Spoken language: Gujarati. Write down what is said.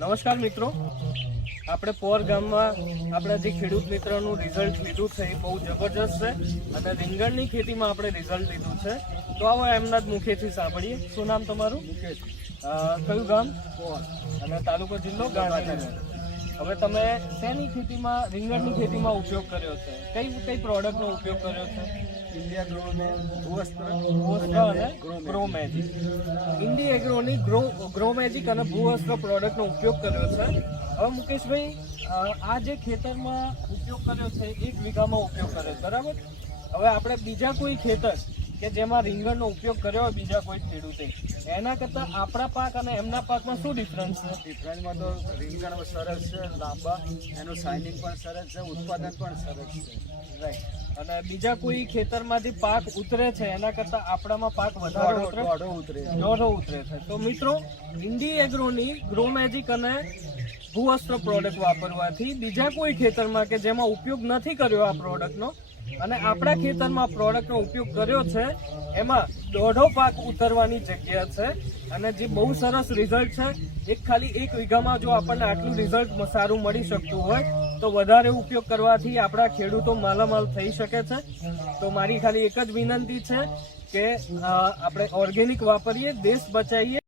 નમસ્કાર મિત્રો. આપણે પોર ગામમાં આપણા જે ખેડૂત મિત્રનું રિઝલ્ટ લીધું છે એ બહુ જબરજસ્ત છે અને રીંગણની ખેતીમાં આપણે રિઝલ્ટ લીધું છે. તો આવો એમના જ મુખેથી સાંભળીએ. શું નામ તમારું? કયું ગામ? અને તાલુકો જિલ્લો ગાંધીનગર. હવે તમે શેની ખેતીમાં રીંગણની ખેતીમાં ઉપયોગ કર્યો છે? કઈ કઈ પ્રોડક્ટનો ઉપયોગ કર્યો છે? ઇન્ડિયા ગ્રો ભૂવસ્ત્ર ભૂવસ્ત્ર અને ગ્રો મેજિક ઇન્ડી એગ્રોની ગ્રો ગ્રો મેજિક અને ભૂવસ્ત્ર પ્રોડક્ટનો ઉપયોગ કર્યો છે. હવે મુકેશભાઈ આ જે ખેતરમાં ઉપયોગ કર્યો છે એક વીઘામાં ઉપયોગ કર્યો છે, બરાબર? હવે આપણે બીજા કોઈ ખેતર કે જેમાં રીંગણનો ઉપયોગ કર્યો હોય બીજા કોઈ ખેડૂતે. એના કરતાં આપણા પાક અને એમના પાકમાં શું ડિફરન્સ છે? ડિફરન્સમાં તો રીંગણ સરસ છે લાંબા. એનું શાઇનિંગ પણ સરસ છે ઉત્પાદન પણ સરસ છે. રાઈટ અને બીજા કોઈ ખેતરમાંથી પાક ઉતરે છે એના કરતાં આપણામાં પાક વધારે ઉતરે? ઉતરે છે. દોઢો ઉતરે છે. તો મિત્રો ઇન્ડી એગ્રોની ગ્રો મેજિક અને ભૂવસ્ત્ર પ્રોડક્ટ વાપરવાથી બીજા કોઈ ખેતરમાં કે જેમાં ઉપયોગ નથી કર્યો આ પ્રોડક્ટનો અને આપણા ખેતરમાં પ્રોડક્ટનો ઉપયોગ કર્યો છે, એમાં દોઢો પાક ઉતરવાની જગ્યા છે અને જે બહુ સરસ રિઝલ્ટ છે, એક ખાલી એક વીઘામાં જો આપણને આટલું રિઝલ્ટ સારું મળી શકતું હોય, તો વધારે ઉપયોગ કરવાથી આપણા ખેડૂતો માલામાલ થઈ શકે છે. તો મારી ખાલી એક જ વિનંતી છે કે આપણે ઓર્ગેનિક વાપરીએ, દેશ બચાવીએ.